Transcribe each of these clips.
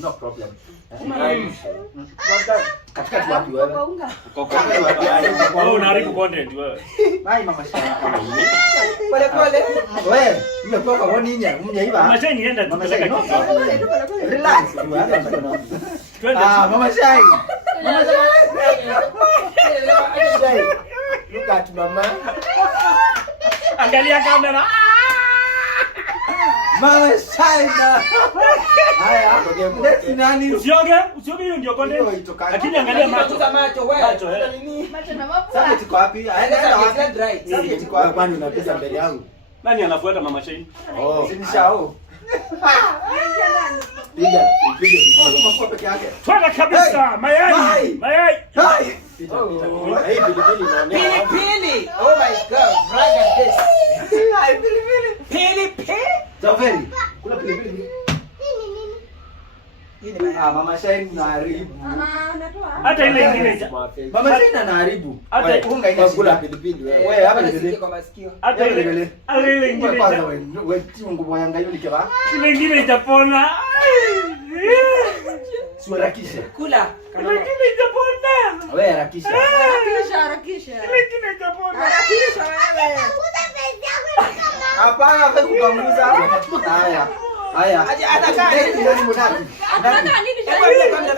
No problem. Katikati wapi wewe? Wewe unaharibu content wewe. Mai mama shai. Pole. Wewe, umekuwa kwa nini hivi? Mama shai nienda tupeleka kidogo. Relax. Mama shai. Look at mama. Angalia kamera. Mama shai. Haya, nani? Usioge hiyo ndio content. Lakini angalia macho wewe. Macho na mapo. Sasa tuko wapi? Aenda wapi? Sasa tuko wapi? Kwani unapiga mbele yangu? Nani anafuata mama shai? Sinishao. Piga kwa peke yake. Twende kabisa. Mayai. Pilipili. Oh my god. Right at this. Pilipili. Taferi. Kula pilipili. Mama shai unaharibu. Hata ile nyingine. Mama shai anaharibu. Hata unga ile kula pilipili wewe. Wewe hapa ni kwa masikio. hata ile nyingine. Wewe nguvu yanga yule keba. Ile nyingine itapona. Harakisha. Kula. Ile nyingine itapona. Wewe harakisha. Harakisha. Ile nyingine itapona. Harakisha wewe. Hapana, wewe kupanguza. Haya. Anakaa nini?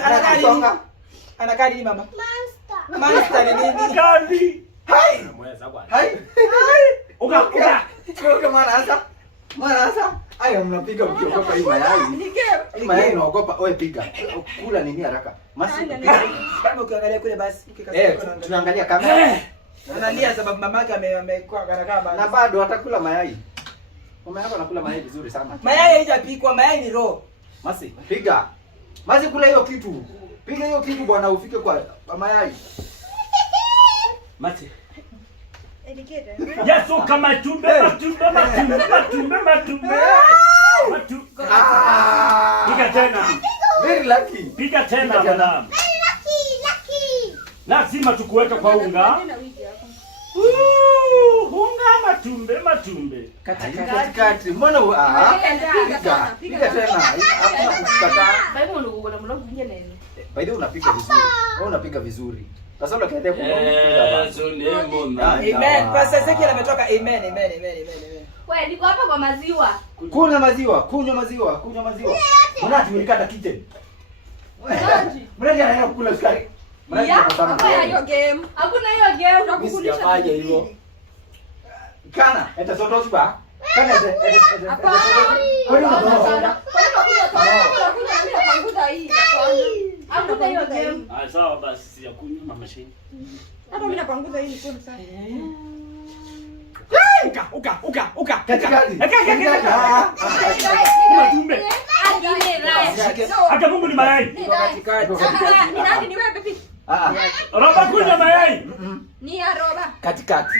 Anakaa nini? Anakaa nini mama? Monster ni nini? Kazi. Hai. Uka. Mara haya mnapiga mkiogopa hii mayai. Hii mayai inaogopa. Wewe piga. Kula nini haraka? Masi piga. Kama ukiangalia kule basi. Tunaangalia kamera. Analia sababu mamake amekuwa anakaa basi. Na bado atakula mayai. Mama yako anakula mayai vizuri sana. Mayai haijapikwa, mayai ni raw. Masi, piga. Masi kula hiyo kitu. Piga hiyo kitu bwana ufike kwa mayai. Mati. Elikete. Yesu kama tumbe. Piga tena. Very lucky. Piga tena madam. Lazima tukuweka kwa unga. Matumbe. Katikati. Mbona piga tena. Hakuna kukataa. By the way unapiga vizuri. Wewe unapiga vizuri. Kasolo kaende kwa Amen. Pastor Ezekiel ametoka. Amen. Wewe niko hapa kwa maziwa. Kunywa maziwa. Mbona tumelikata kitchen? Mbona anaenda kukula sukari? Hakuna hiyo game utakukulisha. Sijafanya hivyo. Kana, eta soto suba. Kana Kwani unaona? Hakuna hiyo game. Sawa basi sijakunywa mama shai. Hata mimi napanguza hii niko sawa. Uka. Katikati. Matumbe. Hata Mungu ni mayai. Katikati. Ni nani ni wewe pipi? Roba kunywa mayai. Ni ya roba. Katikati.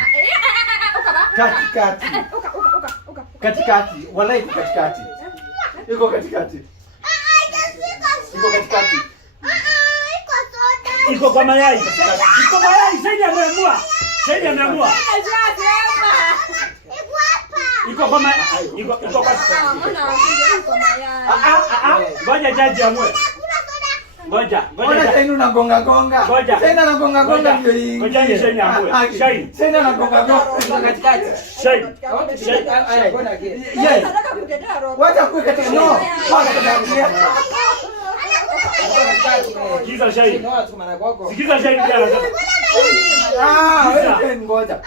Uka. Katikati. Wallahi iko katikati. Iko katikati. Iko kwa mayai. Iko mayai. Saidi ameamua. Iko kwa mayai. Iko kwa. Ngoja jaji amue. Ngoja. Tena unagonga. Ngoja. Tena unagonga ndio hii. Ngoja ni sheni amue. Shai. Tena unagonga Katikati. Shai. Yes. Wacha kukatia. No. Sikiza shai. Sikiza shai pia anasema. Wewe ngoja.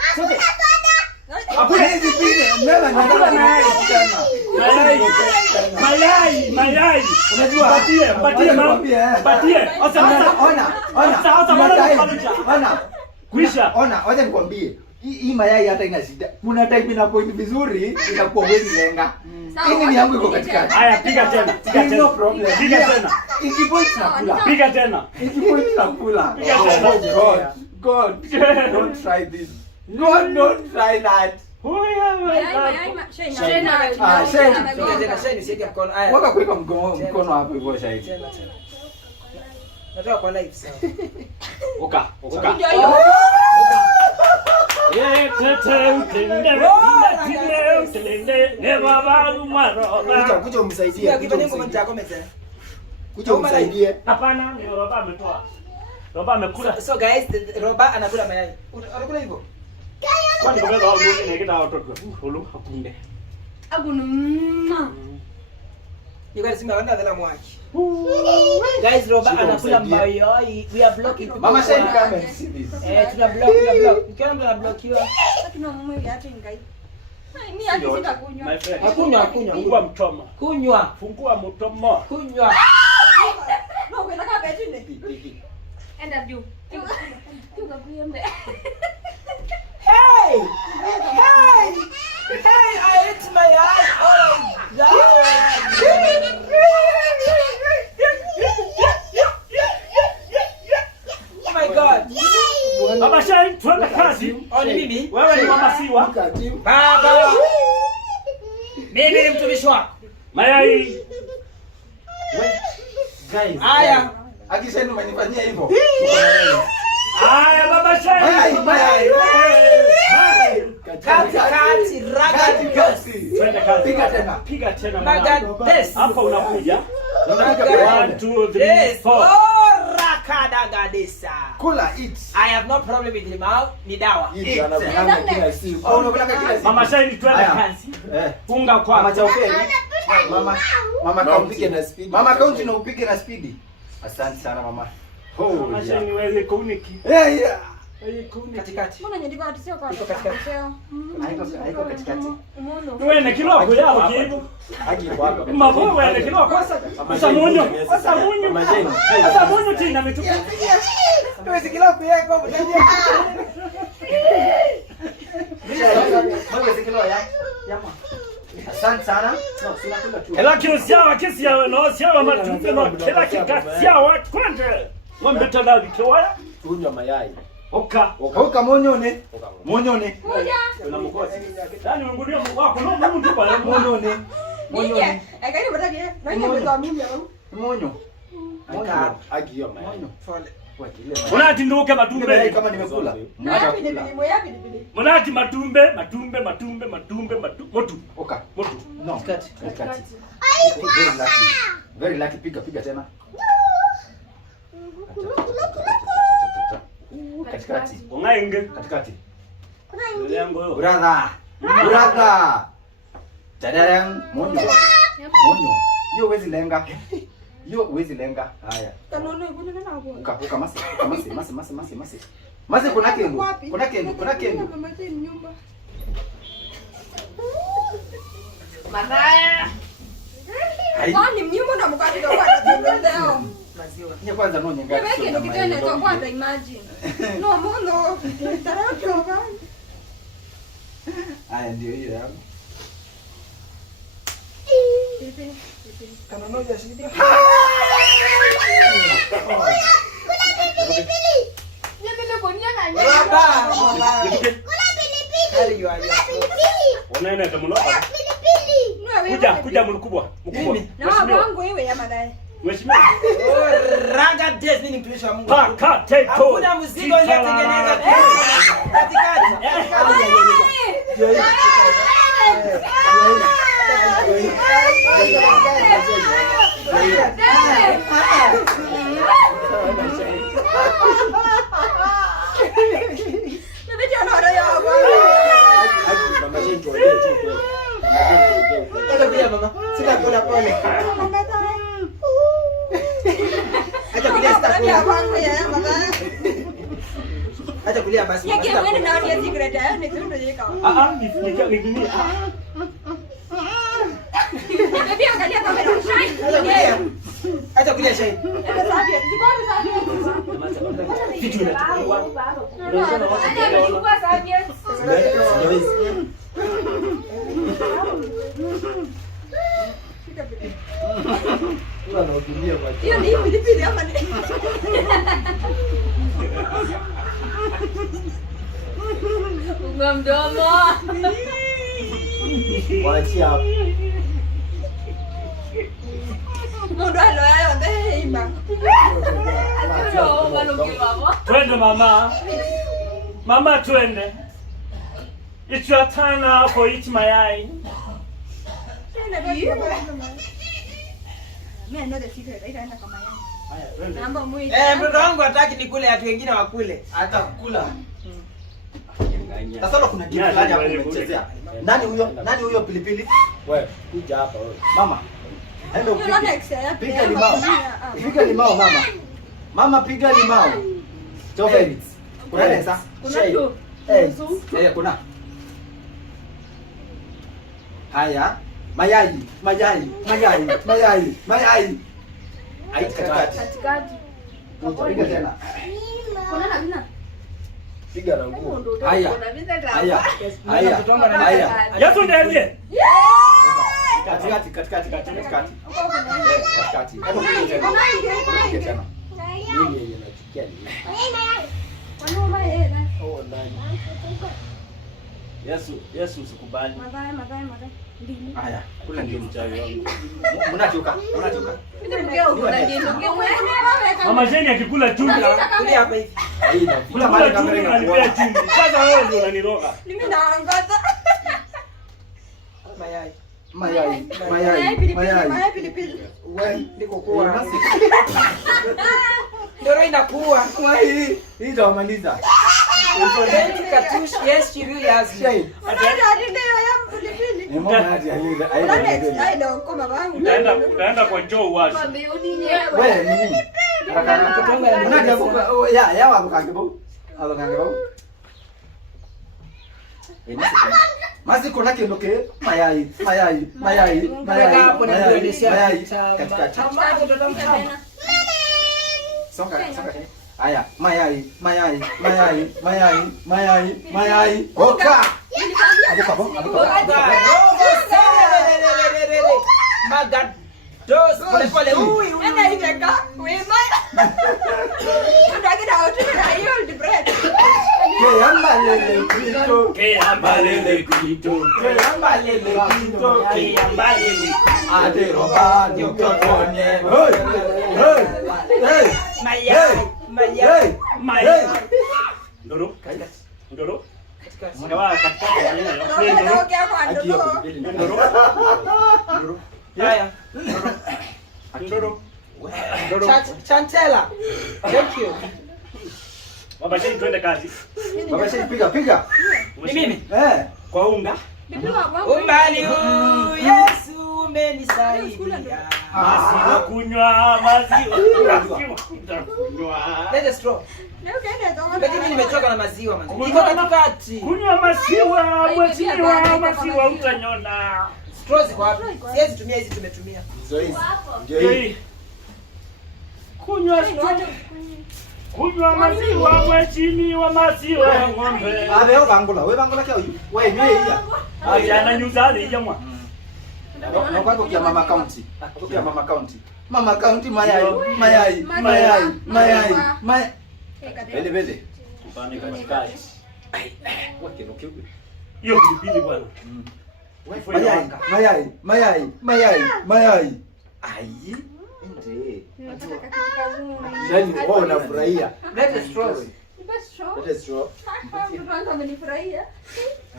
Hakuna hizi pile. Mbona nataka mayai tena. Mayai. Unajua patie. Ona. Kuisha. Wacha nikwambie. Hii mayai hata ina shida. Kuna type ina point vizuri, inakuwa wewe lenga. Hii ni yangu iko katikati. Haya piga tena. No problem. Piga tena. Ikipoint nakula. Piga tena. Ikipoint nakula. God. Don't try this. God, don't try that. Waka kuweka mkono hapo hivyo shahidi. Natoka kwa live sawa. Uka. Kuja umsaidie. Kuja umsaidie. Hapana, ni Roba ametoa. Roba amekula. So guys, Roba anakula mayai. Unakula hivyo? Kwani kwa sababu ni kita watoto. Hulu hakunde. You guys see my other mwaki. Guys, Roba anakula mayai. We are blocking. Mama Shine come and see this. Tuna block. Ukiona mtu anablokiwa. Lakini mume yake ngai. Mimi hadi sitakunywa. My friend. Kunywa. Fungua mtoma. Fungua mtoma. Kunywa. No, kwenda kama betini. Enda juu. Tuka kuyembe. Hey, I ate my eye. Oh, my God. Baba Shine, twende kazi. Ni mimi? Wewe ni mama Siwa. Baba. Mimi ni mtumishi wako. Mayai. Guys. Haya. Akisema umenifanyia hivyo. Aya Baba Shine. Mayai. Kati, raga. Twende kazi. Piga tena mama. Hapa unakuja. Unapiga 1 2 3 4. Rakadagadesa. Kula eat. I have no problem with him out. Ni dawa. Anakula kila siku. Au unakula kila siku. Mama Shine twende kazi. Funga kwa Mama Chaupeni. Mama kaupige na speed. Mama kaunti na upige na speed. Asante sana mama. Mama Shine wewe kuniki. Yeah. Katikati. Mbona nyandiko atisio kwa katikati. Haiko katikati. Wewe ni kiloko yao kibu. Haki kwako. Mabo wewe ni kiloko. Sasa munyo. Sasa munyo tena mitupu. Wewe si kiloko yako mtajia. Wewe si kiloko yako. Asante sana. No, sinakula tu. Ela kiusiawa kisiawa no siawa matumbe no kila kikasiawa kwende. Ngombe tena vitoa. Tunywa mayai. Oka monyone. Moja. Una mkosi. Yaani ungulia wako no mtu pale Monyone. Monyone. Akaini bataki. Nani ametoa mimi hapo? Monyo. Aka Agio mayai. Pole. Unati nduke matumbe Kama nimekula. Yapi ni moya pilipili. Munati matumbe motu. Oka. Motu. No. Katikati. Very lucky. Piga tena. Katikati. Ongaenge. Katikati. Lengo yo. Brother. Tadarang monyo. Yo wezi lenga. Haya. Kanono kuna nana hapo. Uka masi. Masi kuna kendu. Mama tena nyumba. Madaya. Kwani mnyumba na mkate ndio kwa leo. Maziwa. Nye kwanza no nyenga. Niweke ndio kitendo cha kwanza imagine. No mono. Taraucho bana. Haya ndio hiyo yangu. Kana moja shidi. Nyemele bonia na Baba. Kula pilipili. Unaenda tamuno. Kuja mkubwa. Na wangu wewe ya madai. Mheshimiwa. Raga des nini mtumishi wa Mungu? Pakateto. Hakuna mzigo iliyotengenezwa katikati. Acha kulia basi. Yake wewe na audio secret hayo ni tundu yeka. Ni. Bibi angalia kamera shine. Acha kulia shine. Sabia, sikomi sabia. Kitu inachukuliwa. Anachukua sabia. Hiyo ni pilipili ama ni? Mdomo. Waachia hapo. Mundu aloyayo ndeima. Twende mama. Mama twende. It's your turn now for eat mayai. Mimi I know the secret. Itaenda kama yangu. Haya, twende. Naomba mwili. Mtoto wangu hataki nikule, watu wengine wakule. Hata kukula. Kasolo kuna kitu fulani hapo umechezea. Nani huyo? Nani huyo pilipili? Wewe, kuja hapa wewe. Mama. Enda You're not upige. excited. Piga limao. Piga limao mama. Mama piga limao. Choka hivi. Kuna pesa? Kuna tu. Kuna. Haya. Mayai. Ai katikati. Katikati. Piga tena. Kuna na vina. Piga na nguo. Haya. Haya. Yesu ndiye. Katikati. Katikati. Hebu piga tena. Mimi yenyewe nachukia ni. Yesu usikubali. Haya, kula ndio Mchawi wangu. Mnachoka. Mama Jeni akikula chumvi, Kulia hapa hivi. Kula kula mali chumvi kamera unanipea inakuwa. chumvi. Sasa wewe ndio unaniroga. Mimi naangaza. Mayai. Mayai pilipili. Wewe Ndiko kuwa. masi. Ndio inakuwa. Hii ndio maliza. Thank you Katush. Yes, she really has me. Shame. Hadi ndio ya pilipili. Ni mama hadi aliza. Utaenda kwa choo uache. Wewe nini? Unaja kuka ya wabukange bo. Abukange bo. Masi kuna kendo ke mayai. Katikati. Songa. Haya, mayai. Oka. Magad. Dos pole. Ui. Keambalele kwito. Ate roba nyokotone. Hey. Mayai. Ndoro. Katikati. Mwana katikati ya nini? Ndoro. Haya. Ndoro. Chantela. Thank you. Baba Jeni twende kazi. Baba Shei piga. Ni mimi. Kwa unga. Umbali huu Yesu umenisaidia. Maziwa kunywa. Let us straw. Lakini nimechoka na maziwa man. Niko katikati. Kunywa maziwa utanyona. Straw ziko wapi? Siwezi tumia hizi tumetumia. Ndio hii. Kunywa maziwa mwechini wa maziwa ya ng'ombe. Wewe bangula kia huyu. Wewe nywe hii. Ajana nyuzani jamwa. Na kwa kwa mama county. Kwa mama county. Mama county mayai. Bele. Tupane katikati. Wewe kendo kiu. Hiyo pilipili bwana. Mayai. Ai. Nje. Nani wao unafurahia? Let us straw. Let us straw.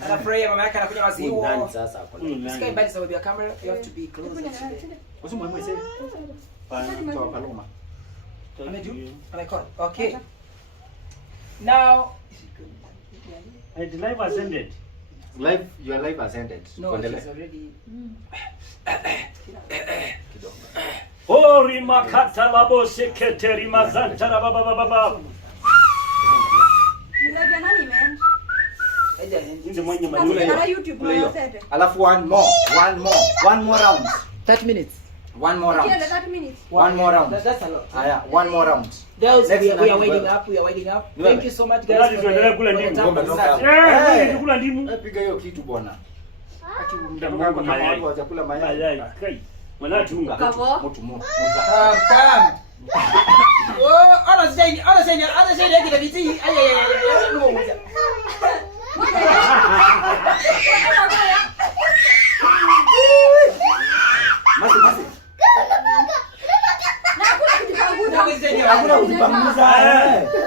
Anafurahia mama yake anakunywa maziwa. Nani sasa hapo? Sky bali sababu ya camera, you have to be close to the. Usimu mwese. Kwa Paloma. Amerecord. Okay. Now Live has ended. Your life has ended. no, she's already. Ori makata labo sekretari mazantara baba. Nje mwenye madula. Alafu one more round. 30 minutes. One more round. That's a lot. Haya, one more round. Guys, Next we are time, waiting well. up. We are waiting up. Well. Thank you so much, guys. Guys, tuendelee kula for the ndimu. time. Kula ndimu. Piga hiyo kitu bwana. Kama Kama watu wajakula mayai. Mayai. Kai. Mwana chunga. Moto. Come. Oh, ana zaidi yake tabiti. Ay. Masi.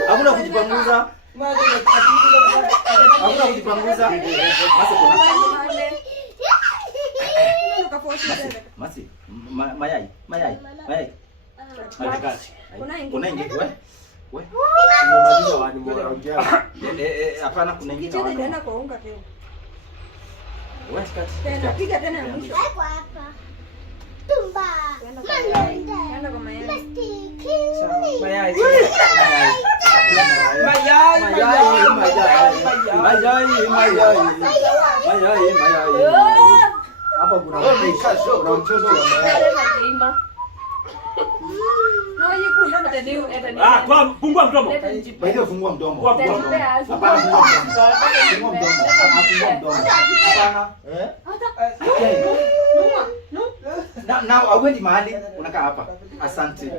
Hakuna kujipanguza. Hakuna kujipanguza. Masi kuna. Masi. Mayai. Katikati. Kuna ingine wewe. Nimemaliza wani mwaongea. Hapana kuna ingine. Kicheza tena kwa unga tena. Wewe Tena piga tena mwisho. Hapo hapa. Tumba. Nenda kwa mayai. Mayai. Hapa kuna mchezo wa mayai. Kwa fungua mdomo. Baada fungua mdomo. Fungua mdomo. Hapana fungua mdomo. Fungua mdomo. Hapana. Na auendi mahali unakaa hapa. Asante.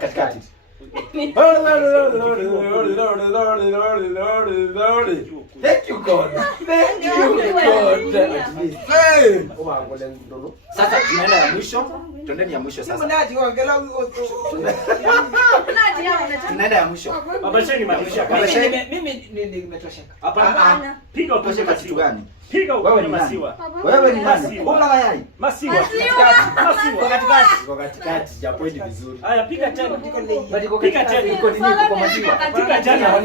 Katikati. Thank you God. Thank you God. Sasa tunaenda ya mwisho. Twendeni ya mwisho sasa. Tunaenda ya mwisho. Baba Sheni matisha. Mimi nimetosheka. Hapana. Piga Utosheka kitu gani? Piga Wewe ukule ni nani? masiwa. Wewe ni nani? Una mayai? Masiwa. Kwa katikati japoeni vizuri. Haya piga tena. Piga tena. Iko nini kwa maziwa? Piga tena.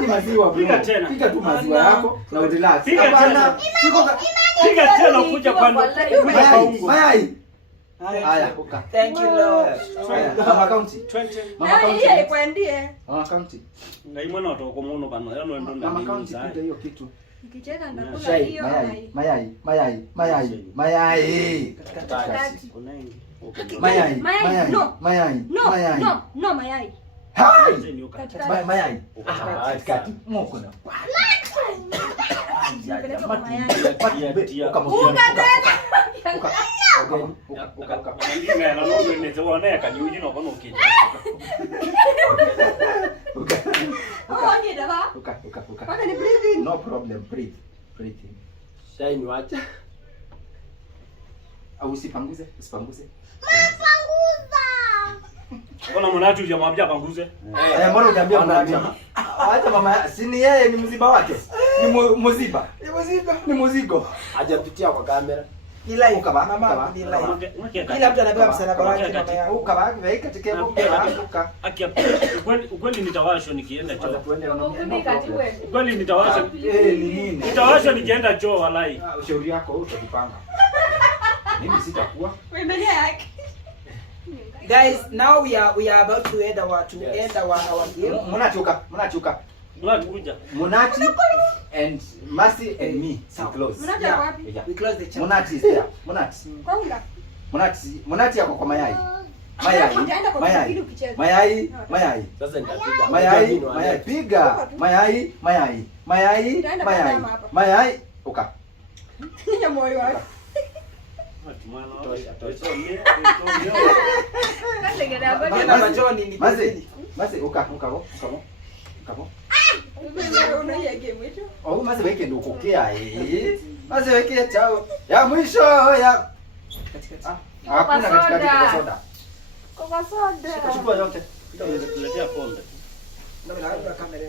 Ni maziwa. Piga tena. Piga tu maziwa yako na urelax. Piga Hapana. tena. Piga tena ukuja kwa ungo. Mayai. Haya, uka. Thank you Lord. Mama county. 20. Mama county. Yeye kwendie. Mama county. Ngai mwana watoka muno bana. Yano ndo ndo. Mama county piga hiyo kitu. Nikicheza ndakula Shai, hiyo mayai. mayai. Katikati. Unengi. Mayai. No. Mayai. No mayai. Hai. Katikati. Mayai. Katikati. Moko na. Nipeleke kwa mayai. Ngina na logo imezoona kanyuji na kono kije. Oh, ni dawa. Uka. Paka ni breathing. No problem, breathe. Shai ni wacha. Au usipanguze. Kuna mwanatu ya mwambia panguze. Mbona hujambia mwanatu? Acha mama, si ni yeye ni mziba wake. Ni mziba. Ni mzigo. Hajapitia kwa kamera. Ni live. Ukaba. Mama ni live. Kila mtu anapewa msalaba wake mama yao. Ukaba wewe katika uka. Akia ukweli nitawashwa nikienda Kwanza choo. tuende na Ukweli nitawashwa. ni nini? Nitawashwa nikienda choo walai. Ushauri wako utajipanga. Mimi sitakuwa. Wemelea yake. Guys, now we are about to end our game. Mnachuka. Mnakuja. Munati and Mercy and me. So close. Mnaja wapi? We close the chapter. Munati is there. Kwa unga. Munati yako kwa mayai. Utaenda kwa kipindi ukicheza. Mayai. Sasa nitapiga. Mayai. Piga. Mayai. Uka. Ninya moyo wako. Bana majoni ni Mase uka. Wewe unaia game hicho. Oh, mase weke ndo kokea Mase weke chao. Ya mwisho ya. Hakuna katikati kwa soda. Kwa soda. Chukua yote. Tuletea pombe. ndio na kamera.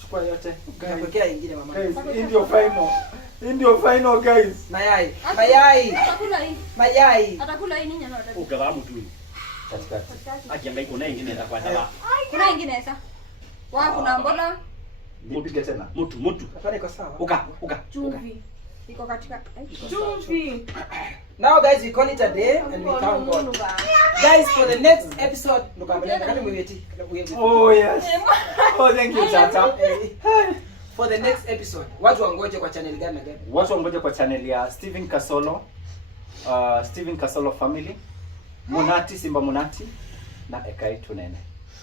Chukua yote. Nakokea ingine mama. Guys, ndio final guys. Mayai. Atakula hii nini na atakula. Ugawamu tu. Katikati. Akiangaika kuna ingine itakuwa dawa. Kuna ingine sasa. Kuna mboga. Nipige tena. Mutu. Hapana iko sawa. Uka. Chumvi. Iko katika. Chumvi. Now guys, we call it a day and we thank God. Guys, for the next episode, oh yes. Oh, thank you Tata. For the next episode, watu wangoje kwa channel gani na gani? Watu wangoje kwa channel ya Steven Kasolo family. Munati Simba Munati na Ekai Tunene.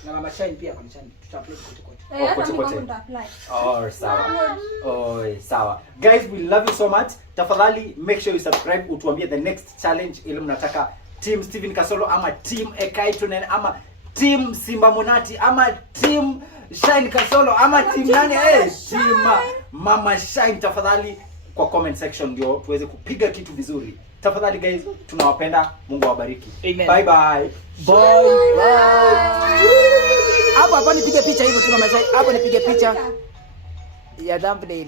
Na Mama Shine pia kwa channel tutaupload kote. Hata mimi kwangu nitaapply. Oh, sawa. Oh, sawa. Guys, we love you so much. Tafadhali make sure you subscribe, utuambie the next challenge ile mnataka team Steven Kasolo ama team Ekai Tunene ama team Simba Munati ama team Shine Kasolo ama team nani team Mama Shine. Tafadhali kwa comment section ndio tuweze kupiga kitu vizuri. Tafadhali guys, tunawapenda. Mungu awabariki. Amen. Bye bye. Bye. Hapo nipige picha hivyo tu mama. Hapo nipige picha ya thumbnail.